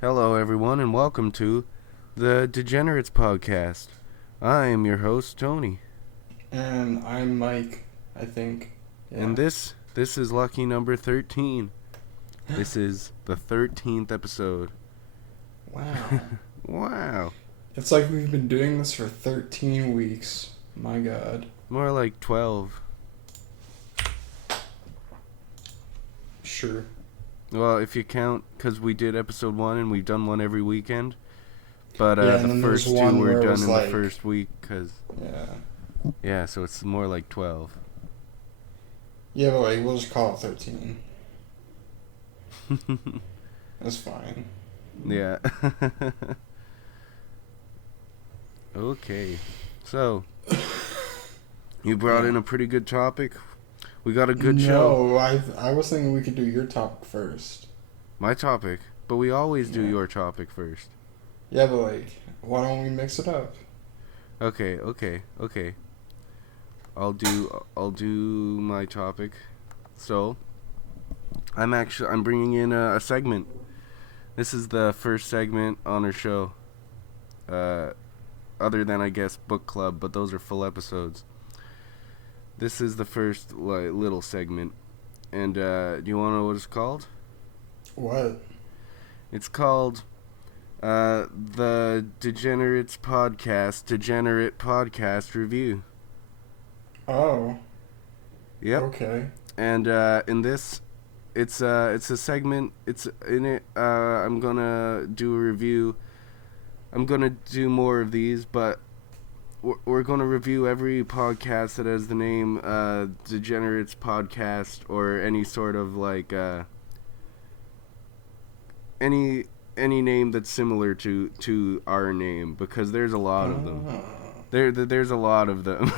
Hello, everyone, and welcome to the Degenerates podcast. I am your host, Tony. And I'm Mike, I think. Yeah. And this is lucky number 13. This is the 13th episode. Wow. Wow. It's like we've been doing this for 13 weeks. My God. More like 12. Sure. Well, if you count, because we did episode 1 and we've done one every weekend. But Yeah, the and first there's two one were where it done was in like- the first week, because... Yeah. Yeah, so it's more like 12. Yeah, but like, we'll just call it 13. That's fine. Yeah. Okay. So, you brought in a pretty good topic. We got a good show. No, I was thinking we could do your topic first. My topic, but we always do Yeah. your topic first. Yeah, but like, why don't we mix it up? Okay. I'll do my topic. So, I'm bringing in a segment. This is the first segment on our show. Other than, I guess, book club, but those are full episodes. This is the first little segment. And do you want to know what it's called? What? It's called the Degenerates podcast, Degenerate podcast review. Oh. Yep. Okay. And in this, it's a segment. It's in it. I'm gonna do a review. I'm gonna do more of these, but we're gonna review every podcast that has the name Degenerates podcast or any sort of like any name that's similar to our name, because there's a lot of them. There's a lot of them.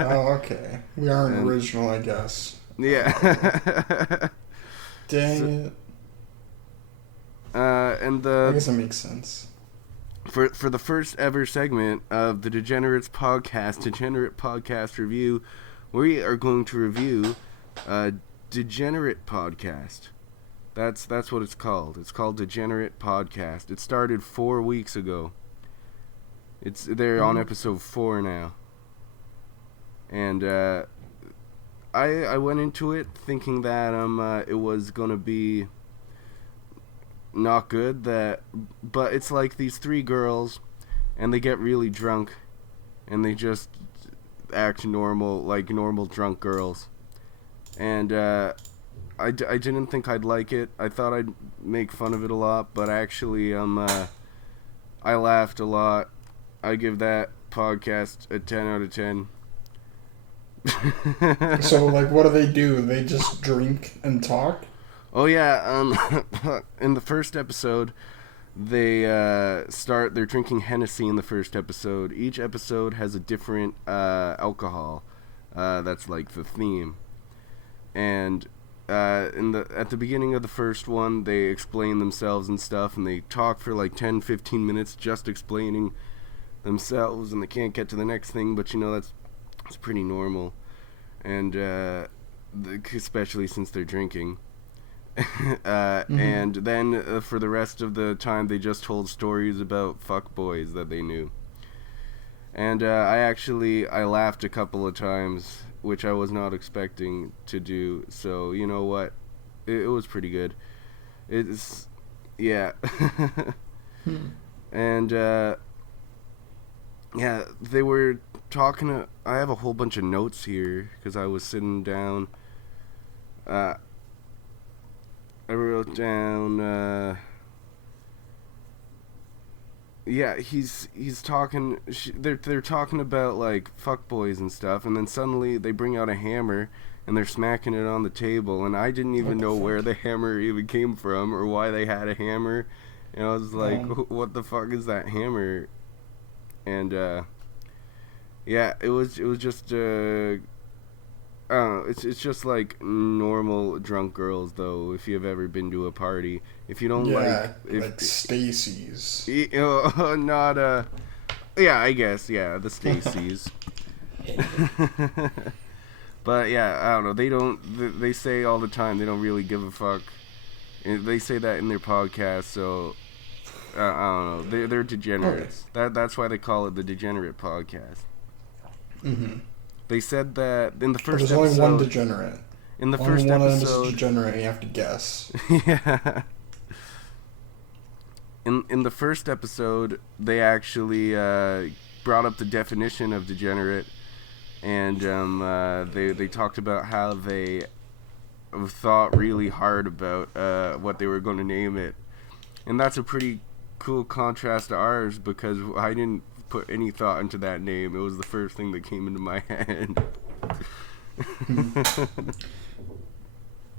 Oh, okay. We aren't original, I guess. Yeah. Dang it. And I the guess that makes sense. for the first ever segment of the Degenerates podcast, Degenerate podcast review, we are going to review Degenerate podcast. That's what it's called. It's called Degenerate podcast. It started 4 weeks ago. They're on episode 4 now. And I went into it thinking that it was gonna be not good, but it's like these 3 girls, and they get really drunk, and they just act normal, like normal drunk girls. And I didn't think I'd like it. I thought I'd make fun of it a lot, but actually I laughed a lot. I give that podcast a 10 out of 10. So, like, what do? They just drink and talk? Oh yeah, in the first episode, they're drinking Hennessy in the first episode. Each episode has a different alcohol. That's like the theme. And at the beginning of the first one, they explain themselves and stuff, and they talk for like 10-15 minutes just explaining themselves, and they can't get to the next thing, but that's pretty normal. And especially since they're drinking. And then for the rest of the time, they just told stories about fuckboys that they knew. And I laughed a couple of times, which I was not expecting to do. So you know what, it was pretty good. It's yeah. And yeah, they were talking. I have a whole bunch of notes here because I was sitting down. I wrote down. Yeah, he's talking. They're talking about like fuckboys and stuff, and then suddenly they bring out a hammer and they're smacking it on the table, and I didn't even know where the hammer even came from or why they had a hammer, and I was like, "What the fuck is that hammer?" And yeah, it was just I don't know, it's just like normal drunk girls, though. If you've ever been to a party, if you don't like Stacy's, not yeah, I guess, yeah, the Stacy's. But yeah, I don't know. They say all the time they don't really give a fuck They say that in their podcast, so I don't know. They're degenerates. That's why they call it the Degenerate podcast. Mm-hmm. They said that in the But first there's only one episode. degenerate. In the Only first one of them episode, is degenerate, and you have to guess. yeah. In the first episode, they actually brought up the definition of degenerate, and they talked about how they thought really hard about what they were going to name it, and that's a pretty cool contrast to ours because I didn't put any thought into that name. It was the first thing that came into my head.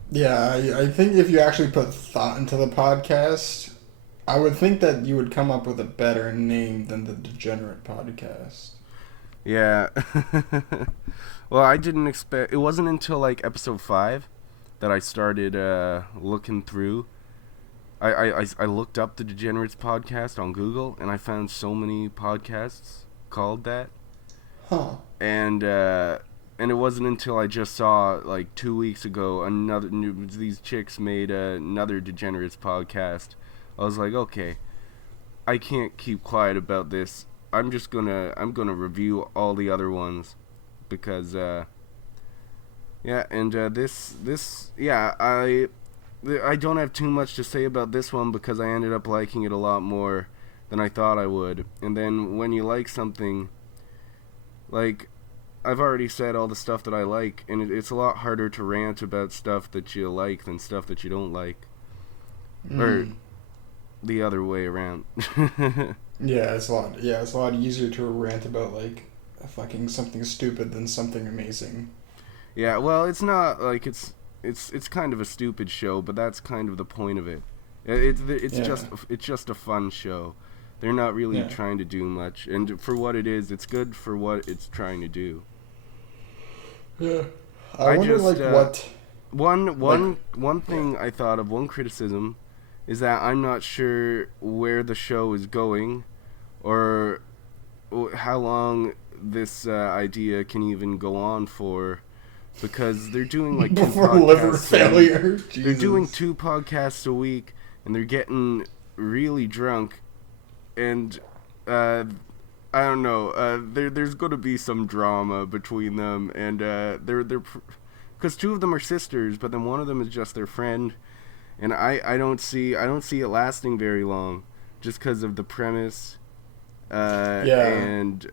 Yeah, I think if you actually put thought into the podcast, I would think that you would come up with a better name than the Degenerate podcast. Yeah. Well, I didn't expect... It wasn't until, like, episode 5 that I started looking through. I looked up the Degenerates podcast on Google, and I found so many podcasts called that. Huh. And it wasn't until I just saw, like, 2 weeks ago, these chicks made another Degenerates podcast. I was like, okay, I can't keep quiet about this. I'm gonna review all the other ones because I don't have too much to say about this one because I ended up liking it a lot more than I thought I would. And then when you like something, like, I've already said all the stuff that I like, and it's a lot harder to rant about stuff that you like than stuff that you don't like. Or the other way around. Yeah, it's a lot easier to rant about, like, fucking something stupid than something amazing. Yeah, well, it's not like it's kind of a stupid show, but that's kind of the point of it. It's just a fun show. They're not really trying to do much, and for what it is, it's good for what it's trying to do. Yeah, I wonder what. One thing I thought of, one criticism, is that I'm not sure where the show is going, or how long this idea can even go on for. Because they're doing like 2 podcasts liver failure. They're doing 2 podcasts a week, and they're getting really drunk, and I don't know. There's going to be some drama between them, and they're because 2 of them are sisters, but then one of them is just their friend, and I don't see it lasting very long, just because of the premise. And.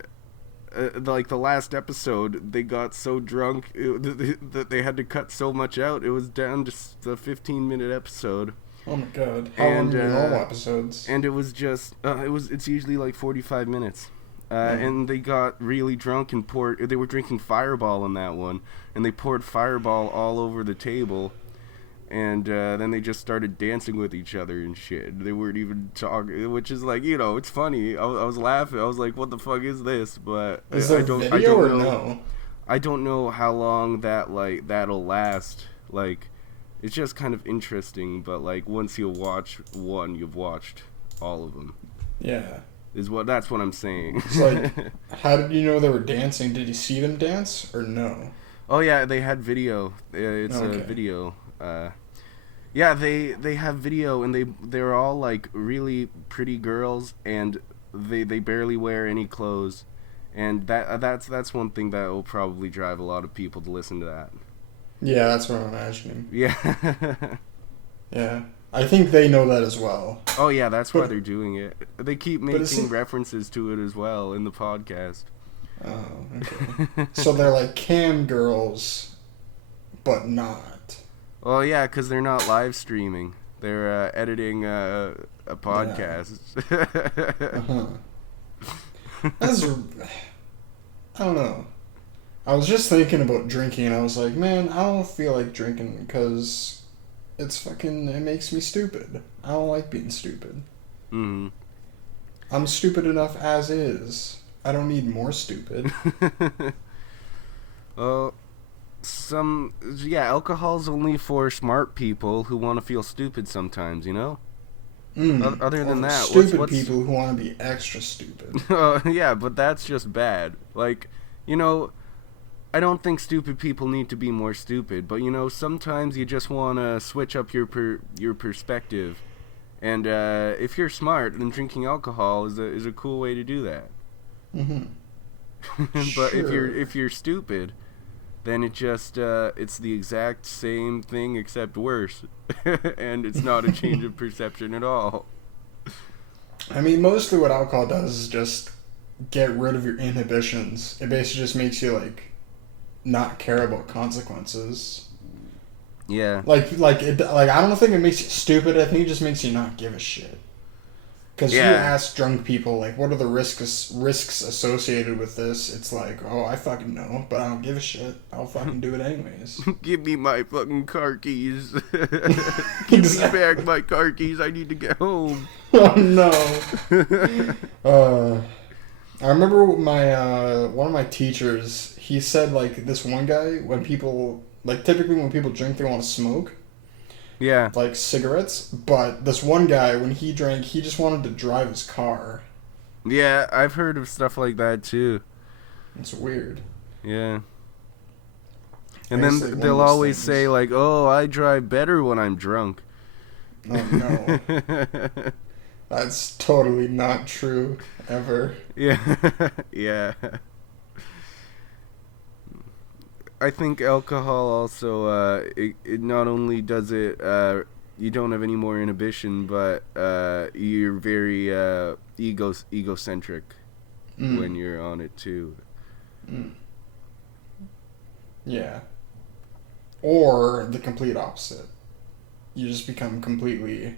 Like the last episode, they got so drunk that they had to cut so much out. It was down to a 15-minute episode. Oh my god! How long are normal episodes? And it was just it's usually like 45 minutes. And they got really drunk and they were drinking Fireball in that one, and they poured Fireball all over the table. And then they just started dancing with each other and shit. They weren't even talking, which is like, it's funny. I was laughing. I was like, "What the fuck is this?" But is there video or no? I don't know how long that'll last. Like, it's just kind of interesting. But like, once you watch one, you've watched all of them. Yeah. That's what I'm saying. It's like, how did you know they were dancing? Did you see them dance or no? Oh yeah, they had video. It's a video. Yeah, they have video, and they're all like really pretty girls, and they barely wear any clothes, and that's one thing that will probably drive a lot of people to listen to that. Yeah, that's what I'm imagining. Yeah. Yeah, I think they know that as well. Oh yeah, that's why they're doing it. They keep making references to it as well in the podcast. Oh, okay. So they're like cam girls, but not. Well, yeah, because they're not live streaming. They're editing a podcast. Yeah. That's... I don't know. I was just thinking about drinking, and I was like, man, I don't feel like drinking because it makes me stupid. I don't like being stupid. Mm-hmm. I'm stupid enough as is. I don't need more stupid. Well... alcohol's only for smart people who want to feel stupid sometimes, Other than that, stupid people who want to be extra stupid. Yeah, but that's just bad. Like, I don't think stupid people need to be more stupid, but you know, sometimes you just want to switch up your perspective. And if you're smart, then drinking alcohol is a cool way to do that. Mm-hmm. But Sure. if you're stupid, then it's the exact same thing except worse, and it's not a change of perception at all. I mean, mostly what alcohol does is just get rid of your inhibitions. It basically just makes you like not care about consequences. Yeah, Like I don't think it makes you stupid. I think it just makes you not give a shit. Because you yeah. ask drunk people like, what are the risks associated with this? It's like, oh, I fucking know, but I don't give a shit. I'll fucking do it anyways. Give me my fucking car keys. Give me Exactly. back my car keys. I need to get home. Oh no. I remember my one of my teachers. He said like this one guy when people like typically when people drink they want to smoke Yeah, like cigarettes, but this one guy when he drank he just wanted to drive his car. yeah. I've heard of stuff like that too. It's weird. Yeah. And I guess like then one of they'll those always say things. like, "Oh, I drive better when I'm drunk." Oh no, that's totally not true ever. Yeah, yeah. I think alcohol also it not only does it you don't have any more inhibition, but you're very egocentric when Mm, you're on it too. mm, yeah. Or the complete opposite. You just become completely,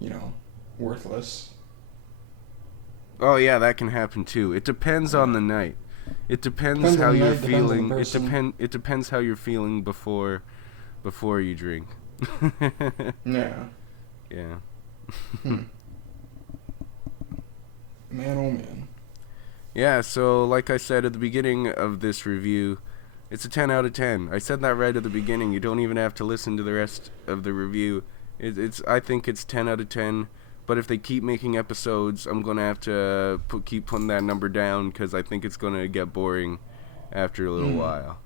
you know, worthless. Oh yeah, that can happen too. It depends on Yeah. the night. It depends Depends how on the you're night, depends on the feeling. person. It depends how you're feeling before you drink. Yeah. Yeah. Hmm. Man, oh man. Yeah, so like I said at the beginning of this review, it's a 10 out of 10. I said that right at the beginning. You don't even have to listen to the rest of the review. I think it's 10 out of 10. But if they keep making episodes, I'm going to have to keep putting that number down because I think it's going to get boring after a little Hmm. while.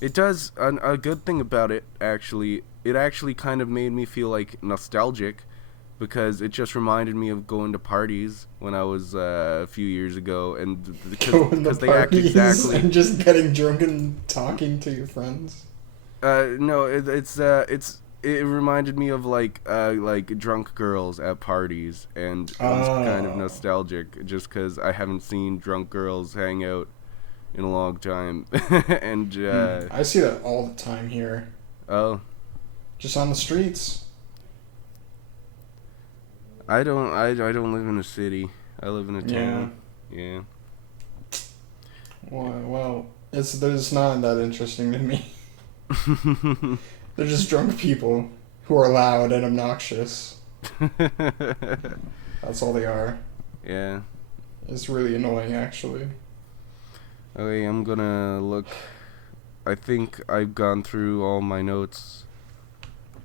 It does a good thing about it actually. It actually kind of made me feel like nostalgic because it just reminded me of going to parties when I was a few years ago, and Going to because they act parties exactly. and just getting drunk and talking to your friends. No, it reminded me of like drunk girls at parties, and it was kind of Oh. nostalgic just because I haven't seen drunk girls hang out in a long time, and Hmm. I see that all the time here. oh, Just on the streets. I don't live in a city. I live in a Yeah. town. Yeah. Well, it's not that interesting to me. They're just drunk people who are loud and obnoxious. That's all they are. Yeah. It's really annoying, actually. Okay, I'm gonna look. I think I've gone through all my notes.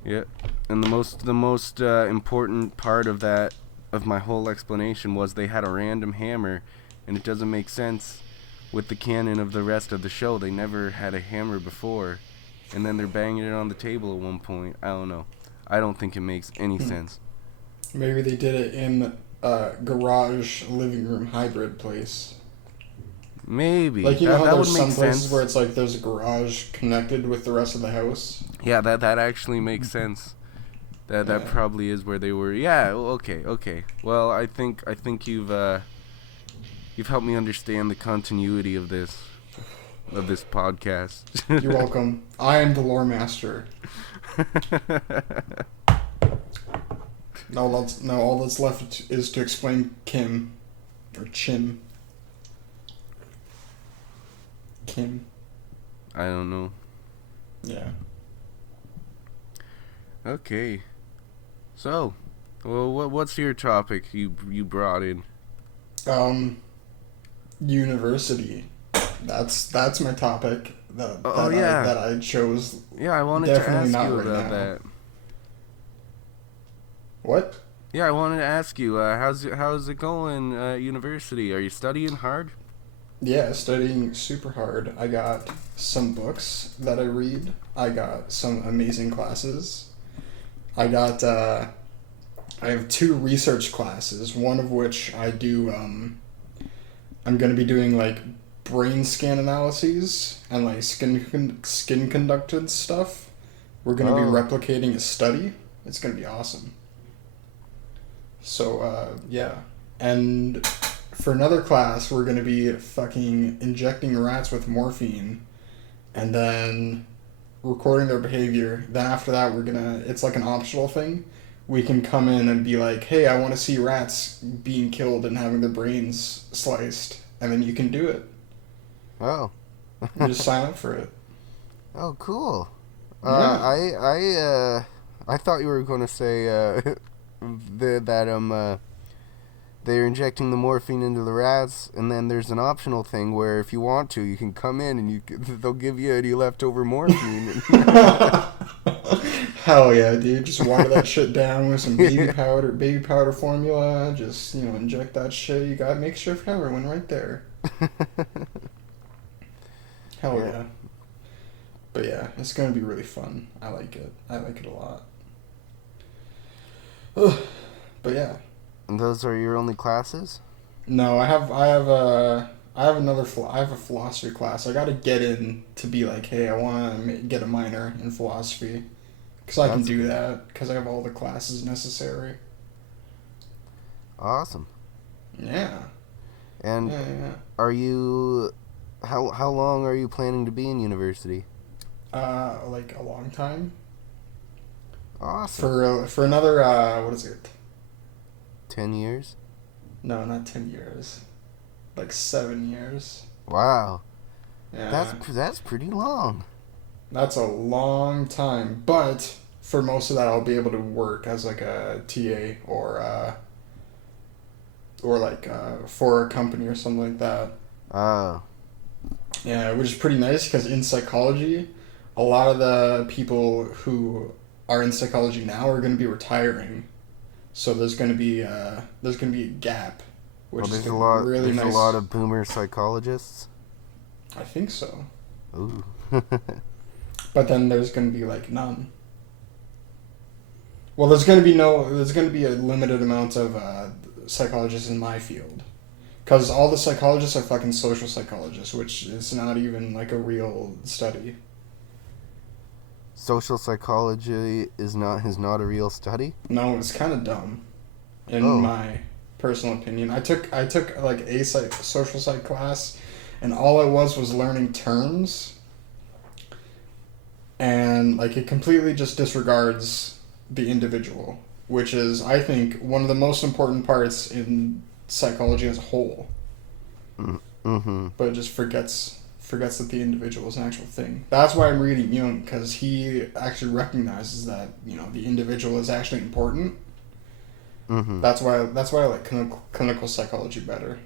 Yeah. And the most important part of that of my whole explanation was they had a random hammer, and it doesn't make sense with the canon of the rest of the show. They never had a hammer before, and then they're banging it on the table at one point. I don't know. I don't think it makes any Hmm. sense. Maybe they did it in a garage living room hybrid place. Maybe Like, you know how that would there's make some places where sense. it's like there's a garage connected with the rest of the house? Yeah, that actually makes sense. That Yeah. probably is where they were. Yeah. Okay. Okay. Well, I think you've helped me understand the continuity of this podcast. You're welcome. I am the lore master. Now all that's left is to explain Kim. Or Chim. Kim. I don't know. Yeah. Okay. So, well, what's your topic you brought in? University. That's my topic Oh yeah, that I chose. yeah. I wanted to Definitely ask not you right about now. that. What? Yeah, I wanted to ask you how's it going? University? Are you studying hard? Yeah, studying super hard. I got some books that I read. I got some amazing classes. I got I have two research classes, one of which I do I'm going to be doing like brain scan analyses and like skin conducted stuff. We're going to be Oh, replicating a study. It's going to be awesome. So yeah. And for another class, we're going to be fucking injecting rats with morphine and then recording their behavior. Then after that, it's like an optional thing. We can come in and be like, hey, I want to see rats being killed and having their brains sliced. And then you can do it. oh, You just sign up for it. oh, cool. Uh, Yeah. I, I, uh, I thought you were going to say that they're injecting the morphine into the rats, and then there's an optional thing where if you want to, you can come in and they'll give you any leftover morphine. Hell yeah, dude. Just water that shit down with some Yeah. baby powder formula. Just, inject that shit. You got make sure for everyone right there. Hell Yeah. yeah. But yeah, it's gonna be really fun. I like it. I like it a lot. Ugh. But yeah. And those are your only classes? No, I have a philosophy class. I got to get in to be like, hey, I want to get a minor in philosophy because I can That's do good. that because I have all the classes necessary. Awesome. Yeah, And yeah. are you how long are you planning to be in university? Like a long time Awesome. for another what is it? 10 years? No, not 10 years. Like 7 years. Wow. Yeah, That's pretty long. that's a long time. But for most of that, I'll be able to work as like a TA or like for a company or something like that. Oh. Yeah, which is pretty nice because in psychology, a lot of the people who are in psychology now are going to be retiring. So there's going to be a gap, Well, which is going to be really there's a lot nice. of boomer psychologists. I think so. Ooh. But then there's going to be like none. Well, there's going to be a limited amount of psychologists in my field. Because all the psychologists are fucking social psychologists, which is not even like a real study. Social psychology is not a real study? No, it's kind of dumb, in Oh. my personal opinion. I took like a social psych class, and all it was learning terms, and like it completely just disregards the individual, which is I think one of the most important parts in psychology as a whole. Mm-hmm. But it just forgets that the individual is an actual thing. That's why I'm reading Jung because he actually recognizes that the individual is actually important. Mm-hmm. That's why I like clinical psychology better.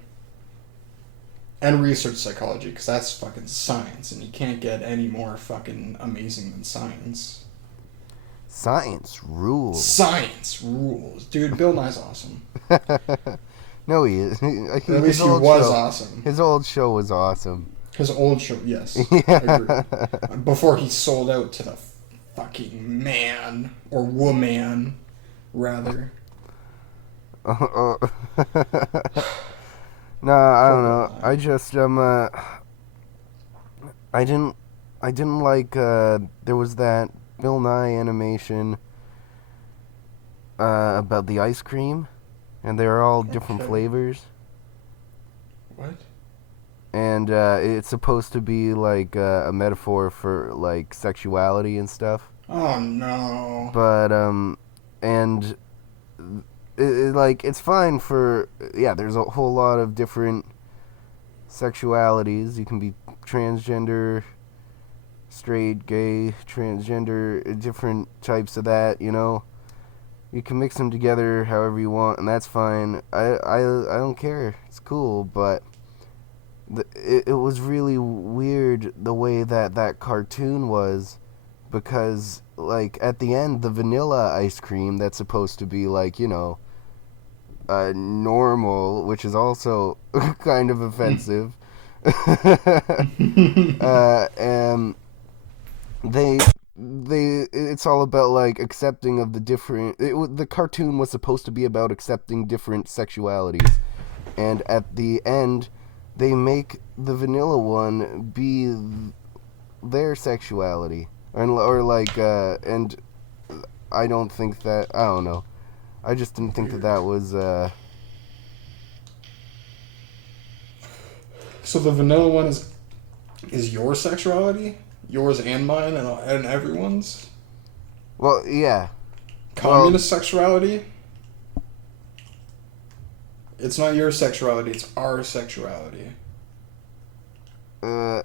And research psychology, because that's fucking science, and you can't get any more fucking amazing than science. Science rules. Science rules. Dude, Bill Nye's awesome. No, he is. At least he was awesome. His old show was awesome. His old show, yes. Yeah. Agreed. Before he sold out to the fucking man, or woman, rather. No, I Poor don't Bill know. Nye. I just I didn't like there was that Bill Nye animation about the ice cream, and they're all different Okay. flavors, What? and it's supposed to be like a metaphor for like sexuality and stuff. Oh no. But and like it's fine for yeah. There's a whole lot of different sexualities. You can be transgender, straight, gay, transgender, different types of that. You can mix them together however you want, and that's fine. I don't care. It's cool, but it was really weird the way that cartoon was, because like at the end the vanilla ice cream that's supposed to be like normal, which is also kind of offensive, And they it's all about like accepting of the different. The cartoon was supposed to be about accepting different sexualities, and at the end, they make the vanilla one be their sexuality, or like and I don't think that I don't know. I just didn't think that Weird. that was So the vanilla one is your sexuality, yours and mine, and everyone's well, yeah. Well, communist sexuality. It's not your sexuality; it's our sexuality. uh,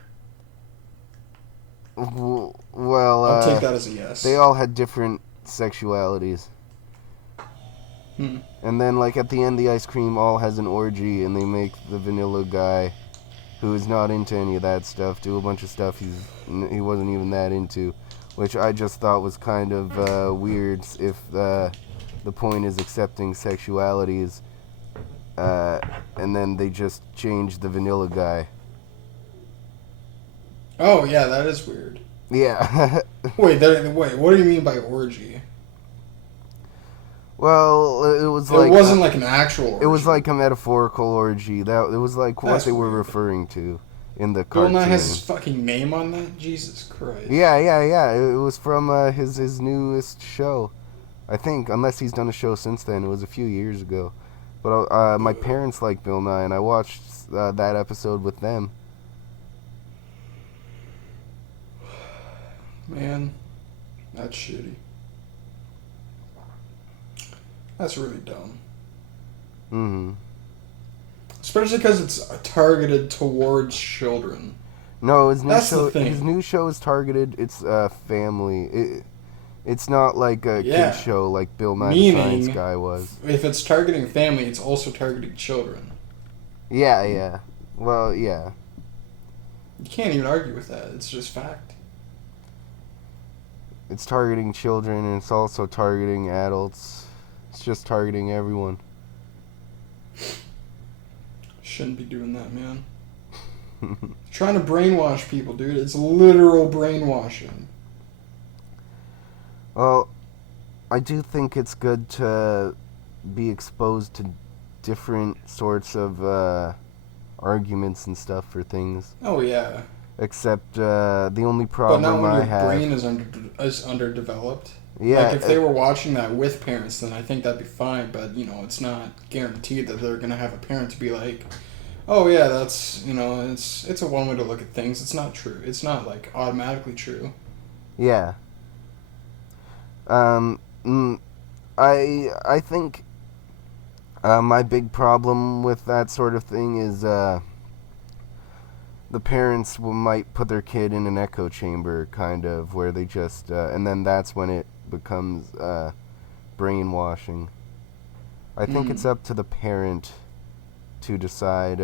well, I'll take that as a yes. they all had different sexualities. Hmm. And then, like, at the end, the ice cream all has an orgy, and they make the vanilla guy, who is not into any of that stuff, do a bunch of stuff he wasn't even that into, which I just thought was kind of weird if the point is accepting sexualities, and then they just change the vanilla guy. Oh yeah, that is weird. Yeah. Wait, what do you mean by orgy? Well, it was It like wasn't like an actual orgy. it was like a metaphorical orgy. That it was like what That's they were weird. referring to in the Bill cartoon. Nye has his fucking name on that? Jesus Christ. Yeah. It was from his newest show, I think. Unless he's done a show since then. It was a few years ago. But my parents like Bill Nye, and I watched that episode with them. Man, that's shitty. That's really dumb. Mm-hmm. Especially because it's targeted towards children. No, his new That's show. the thing. His new show is targeted. It's family. It's not like a Yeah. kid show like Bill Nye the Meaning, Science Guy was. if it's targeting family, it's also targeting children. Yeah. Well, yeah. You can't even argue with that. It's just fact. It's targeting children, and it's also targeting adults. It's just targeting everyone. Shouldn't be doing that, man. Trying to brainwash people, dude. It's literal brainwashing. Well, I do think it's good to be exposed to different sorts of arguments and stuff for things. Oh yeah. Except the only But problem not when I your have. brain is underdeveloped. Yeah. Like if they were watching that with parents, then I think that'd be fine. But it's not guaranteed that they're gonna have a parent to be like, "Oh yeah, that's it's a one way to look at things. It's not true. It's not like automatically true." Yeah. Um. I think my big problem with that sort of thing is the parents might put their kid in an echo chamber, kind of, where they just and then that's when it becomes brainwashing. I think it's up to the parent to decide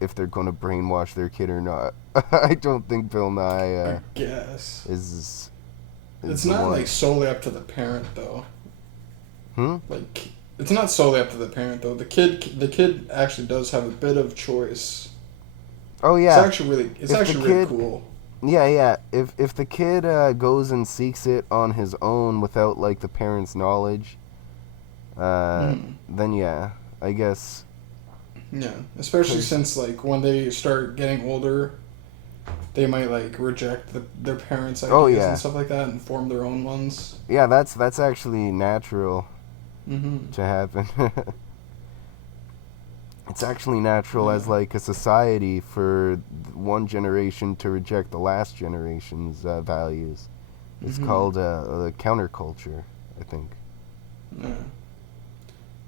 if they're going to brainwash their kid or not. I don't think Bill Nye I guess is it's the not one. like solely up to the parent though. Hmm? Like it's not solely up to the parent though. The kid actually does have a bit of choice. Oh yeah. It's actually If the really kid- cool. Yeah. If the kid goes and seeks it on his own without like the parents' knowledge, then yeah, I guess. Yeah, especially 'Cause- since like when they start getting older, they might like reject their parents' ideas Oh, yeah. and stuff like that and form their own ones. Yeah, that's actually natural Mm-hmm. to happen. It's actually natural as Yeah. like a society for one generation to reject the last generation's values. It's Mhm. called a counterculture, I think. Yeah.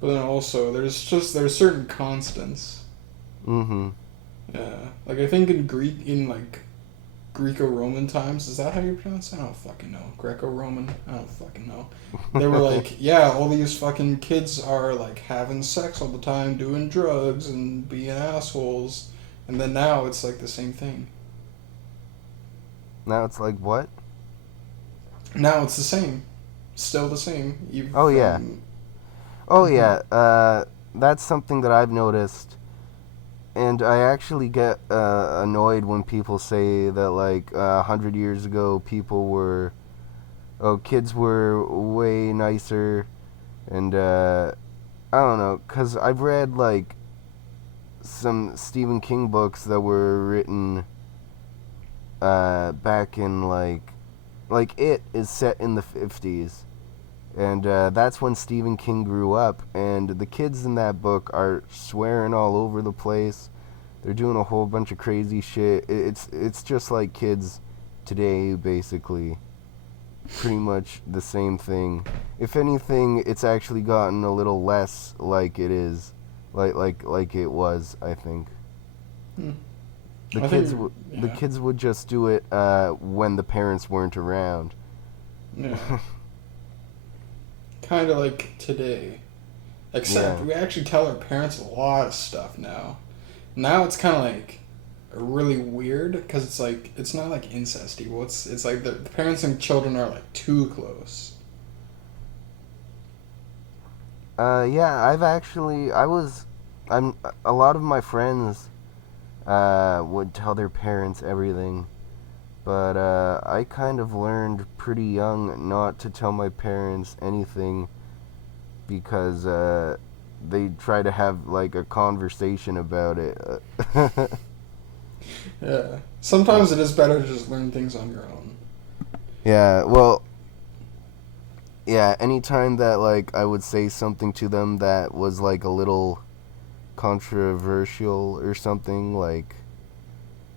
But then also there's certain constants. Mm-hmm. Yeah, like I think in like Greco-Roman times, is that how you pronounce it? I don't fucking know. Greco-Roman? I don't fucking know. They were like, yeah, all these fucking kids are like having sex all the time, doing drugs and being assholes. And then now it's like the same thing. Now it's like what? Now it's the same. Still the same. Oh, yeah. Oh Mhm. yeah, that's something that I've noticed, And I actually get annoyed when people say that, like, 100 years ago, kids were way nicer, and, I don't know, because I've read, like, some Stephen King books that were written, back in, like, It is set in the 50s. And that's when Stephen King grew up, and the kids in that book are swearing all over the place. They're doing a whole bunch of crazy shit. It's just like kids today, basically. Pretty much the same thing. If anything, it's actually gotten a little less like it is, like it was. I think Hmm. the I kids think, the yeah, kids would just do it when the parents weren't around. yeah, kind of like today. Except Yeah. we actually tell our parents a lot of stuff now. Now it's kind of like really weird because it's like it's not like incesty. Well, it's like the parents and children are like too close. Yeah, I'm a lot of my friends would tell their parents everything, but I kind of learned pretty young not to tell my parents anything because they try to have like a conversation about it. Yeah. Sometimes it is better to just learn things on your own. Yeah, well, yeah, anytime that like I would say something to them that was like a little controversial or something, like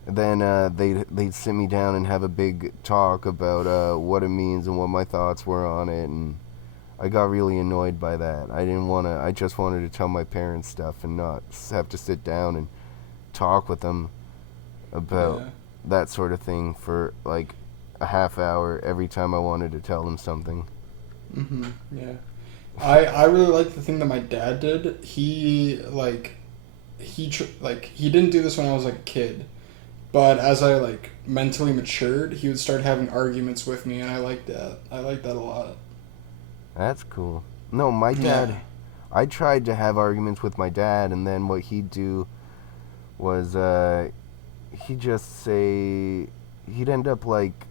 then they'd sit me down and have a big talk about what it means and what my thoughts were on it, and I got really annoyed by that. I just wanted to tell my parents stuff and not have to sit down and talk with them about Yeah. that sort of thing for like a half hour every time I wanted to tell them something. Yeah. I really like the thing that my dad did. He didn't do this when I was like a kid, but as I like mentally matured, he would start having arguments with me, and I like that. I like that a lot. That's cool. No, my Yeah. dad, I tried to have arguments with my dad, and then what he'd do was he'd just say, he'd end up like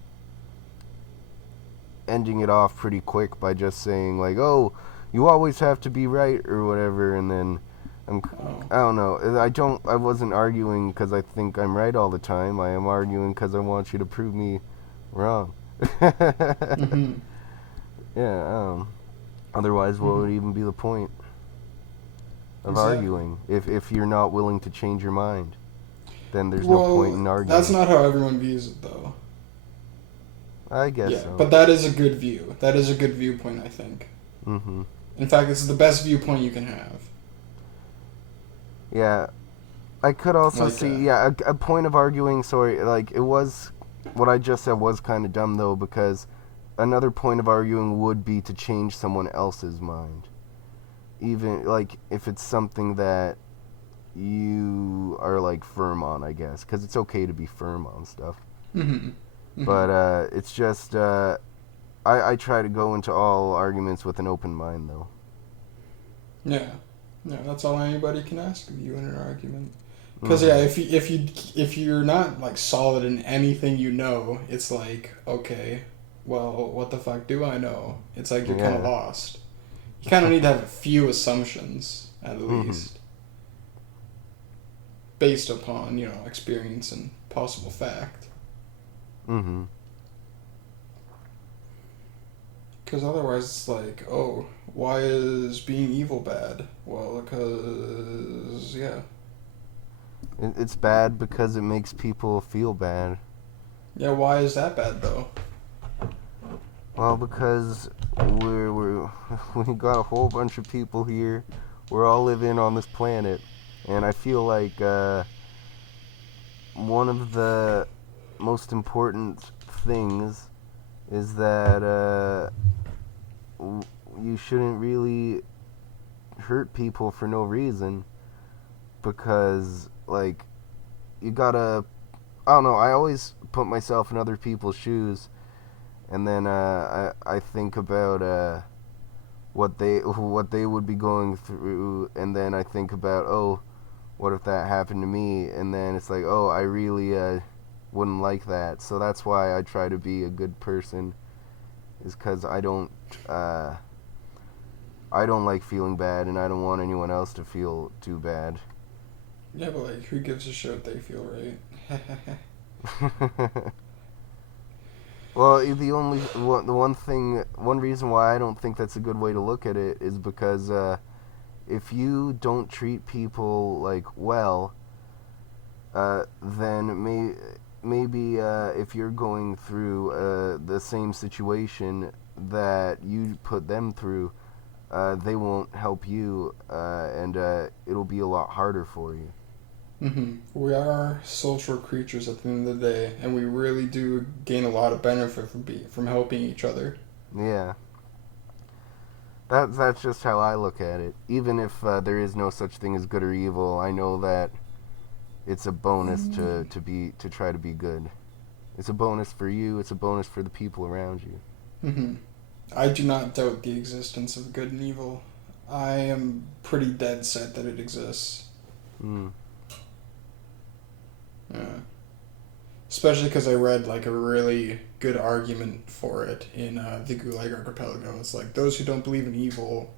ending it off pretty quick by just saying like, "Oh, you always have to be right" or whatever, and then I'm Oh. I don't know. I wasn't arguing because I think I'm right all the time. I am arguing because I want you to prove me wrong. Mhm. Yeah. Otherwise, what would Mhm. even be the point of Exactly. arguing if you're not willing to change your mind? Then there's no point Well, in that's arguing. not how everyone views it, though. I guess Yeah, so. but that is a good view. That is a good viewpoint, I think. Mhm. In fact, this is the best viewpoint you can have. Yeah. I could also Like, see, yeah, a point of arguing. Sorry, like it was what I just said was kind of dumb though, because another point of arguing would be to change someone else's mind, even like if it's something that you are like firm on, I guess, because it's okay to be firm on stuff. hmm hmm But it's just I try to go into all arguments with an open mind though. yeah, yeah, that's all anybody can ask of you in an argument. Because yeah, Mhm. if you're not like solid in anything you know, it's like okay, well, what the fuck do I know? It's like you're kind of Yeah. lost. You kind of need to have a few assumptions at Mhm. least, based upon experience and possible fact. Mhm. Because otherwise, it's like, oh, why is being evil bad? Well, because yeah, It's bad because it makes people feel bad. yeah. Why is that bad though? Well, because we're we got a whole bunch of people here. We're all living on this planet, and I feel like one of the most important things is that you shouldn't really hurt people for no reason because like you gotta. I don't know. I always put myself in other people's shoes, and then I think about what they would be going through, and then I think about, oh, what if that happened to me? And then it's like, oh, I really wouldn't like that. So that's why I try to be a good person, is because uh, I don't like feeling bad, and I don't want anyone else to feel too bad. Yeah, but like, who gives a shit what they feel, right? Well, one reason why I don't think that's a good way to look at it is because if you don't treat people like well, then maybe if you're going through the same situation that you put them through, they won't help you, and it'll be a lot harder for you. We are social creatures at the end of the day, and we really do gain a lot of benefit from helping each other. Yeah, that's just how I look at it. Even if there is no such thing as good or evil, I know that it's a bonus to try to be good. It's a bonus for you. It's a bonus for the people around you. I do not doubt the existence of good and evil. I am pretty dead set that it exists. Mm. Yeah. Especially because I read like a really good argument for it in the Gulag Archipelago. It's like, those who don't believe in evil,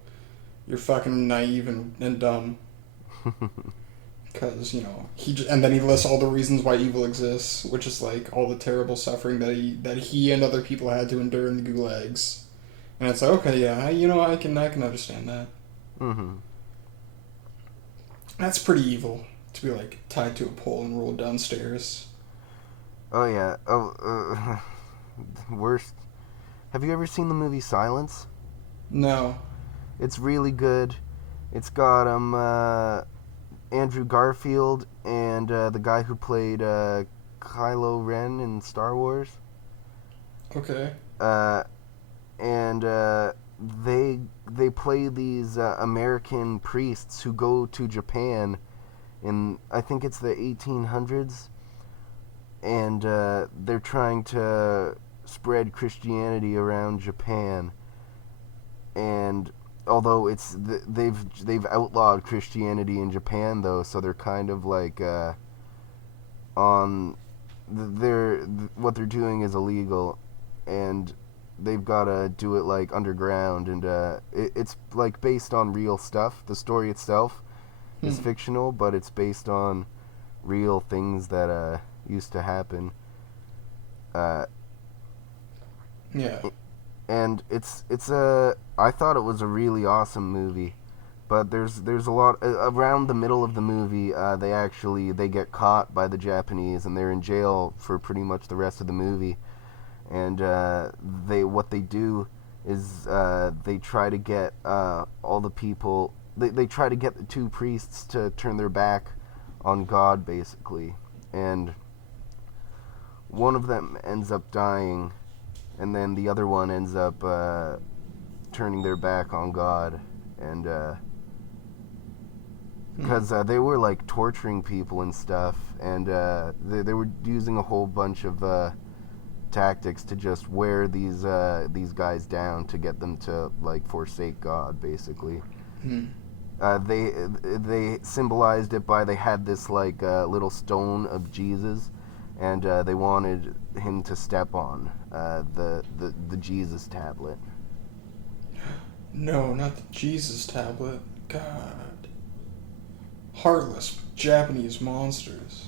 you're fucking naive and dumb. Because, and then he lists all the reasons why evil exists, which is like all the terrible suffering that he and other people had to endure in the gulags. And it's like, okay, yeah, I can understand that. Mm-hmm. That's pretty evil to be like tied to a pole and rolled downstairs. Oh yeah. Oh, worst. Have you ever seen the movie Silence? No. It's really good. It's got Andrew Garfield and the guy who played Kylo Ren in Star Wars. Okay. Uh, and they play these American priests who go to Japan in, I think it's the 1800s, and they're trying to spread Christianity around Japan. And although they've outlawed Christianity in Japan though, so they're kind of like on what they're doing is illegal, and they've got to do it like underground, and it's like based on real stuff. The story itself is fictional, but it's based on real things that used to happen. Yeah. And it's a I thought it was a really awesome movie, but there's a lot around the middle of the movie. They get caught by the Japanese, and they're in jail for pretty much the rest of the movie. And what they do is they try to get all the people. They try to get the two priests to turn their back on God, basically, and one of them ends up dying, and then the other one ends up turning their back on God, and because they were like torturing people and stuff, and they were using a whole bunch of tactics to just wear these guys down to get them to like forsake God, basically. They symbolized it by they had this like little stone of Jesus, and they wanted him to step on the Jesus tablet. No, not the Jesus tablet. God. Heartless Japanese monsters.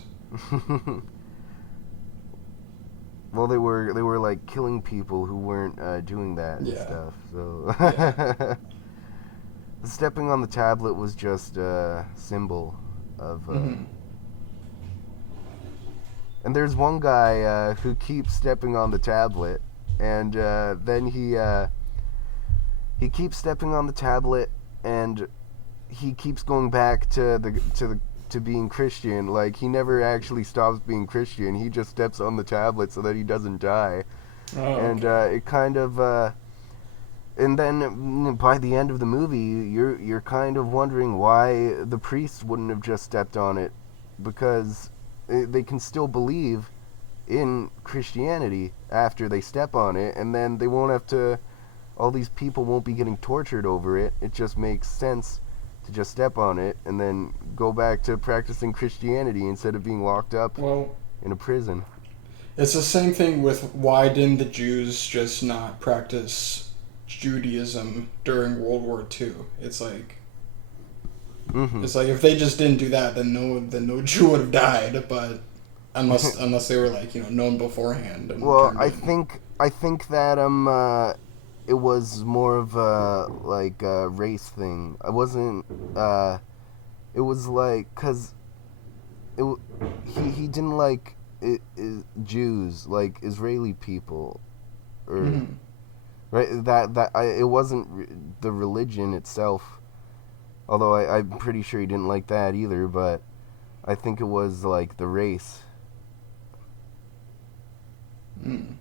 Well, they were like killing people who weren't doing that and stuff. So Yeah. stepping on the tablet was just a symbol of. And there's one guy who keeps stepping on the tablet, and then he keeps stepping on the tablet, and he keeps going back to being Christian. Like, he never actually stops being Christian. He just steps on the tablet so that he doesn't die. Oh, And okay. it kind of and then by the end of the movie, you're kind of wondering why the priests wouldn't have just stepped on it, because they can still believe in Christianity after they step on it, and then they won't have to. All these people won't be getting tortured over it. It just makes sense to just step on it and then go back to practicing Christianity instead of being locked up Well, in a prison. it's the same thing with why didn't the Jews just not practice Judaism during World War II? It's like if they just didn't do that, then no Jew would have died. But unless they were like known beforehand and Well, turned I in. think that it was more of a like a race thing. I wasn't. It was like because he didn't like Jews, like Israeli people, or Mhm. right it wasn't the religion itself. Although I'm pretty sure he didn't like that either. But I think it was like the race. Mm.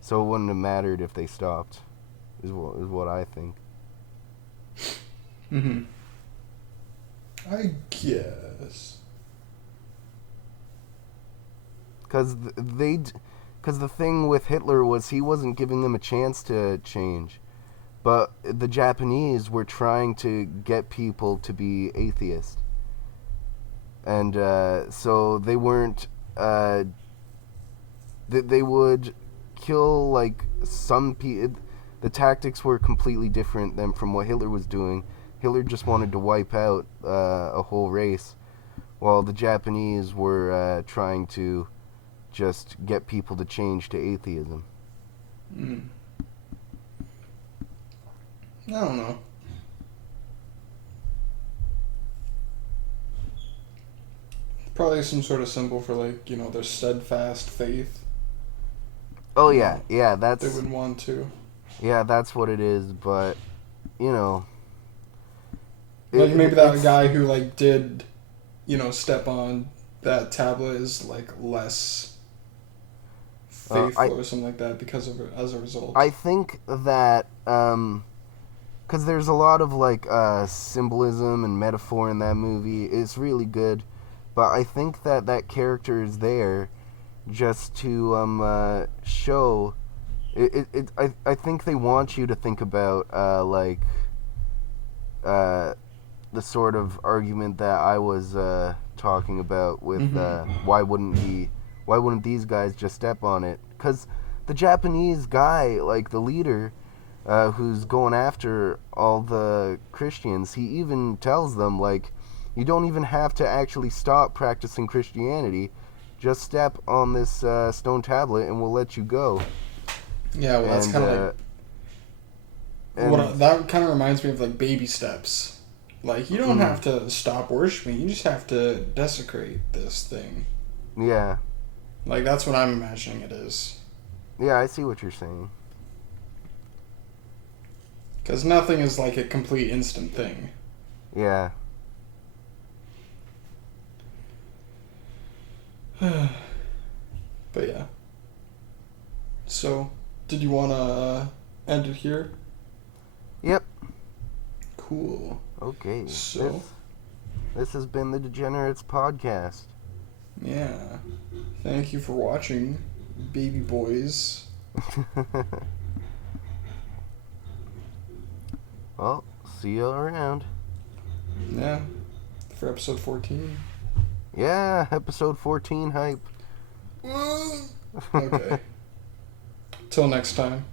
So it wouldn't have mattered if they stopped. Is what I think. Mhm. I guess. Because because the thing with Hitler was he wasn't giving them a chance to change, but the Japanese were trying to get people to be atheist, and so they weren't. They would kill like some people. The tactics were completely different than from what Hitler was doing. Hitler just wanted to wipe out a whole race, while the Japanese were trying to just get people to change to atheism. Mm. I don't know. Probably some sort of symbol for their steadfast faith. Oh You yeah, know, yeah, they would want to. that's what it is. But you know, Like maybe that it's guy who did, step on that tablet is less I faithful or something like that because of it as a result. I think that because there's a lot of like symbolism and metaphor in that movie. It's really good, but I think that that character is there just to show. I think they want you to think about uh, the sort of argument that I was talking about with Mm-hmm. why wouldn't these guys just step on it? Because the Japanese guy, like the leader, who's going after all the Christians, he even tells them like, you don't even have to actually stop practicing Christianity. Just step on this stone tablet, and we'll let you go. Yeah, well, that's And kind of and that kind of reminds me of baby steps. Like you don't mm, have to stop worshiping; you just have to desecrate this thing. yeah, Like that's what I'm imagining it is. yeah, I see what you're saying. Because nothing is like a complete instant thing. Yeah. But yeah. So, did you want to end it here? Yep. Cool. Okay. So, This has been the Degenerates podcast. yeah. Thank you for watching, baby boys. Well, see you around. Yeah. For episode 14. Yeah, episode 14 hype. Okay. Till next time.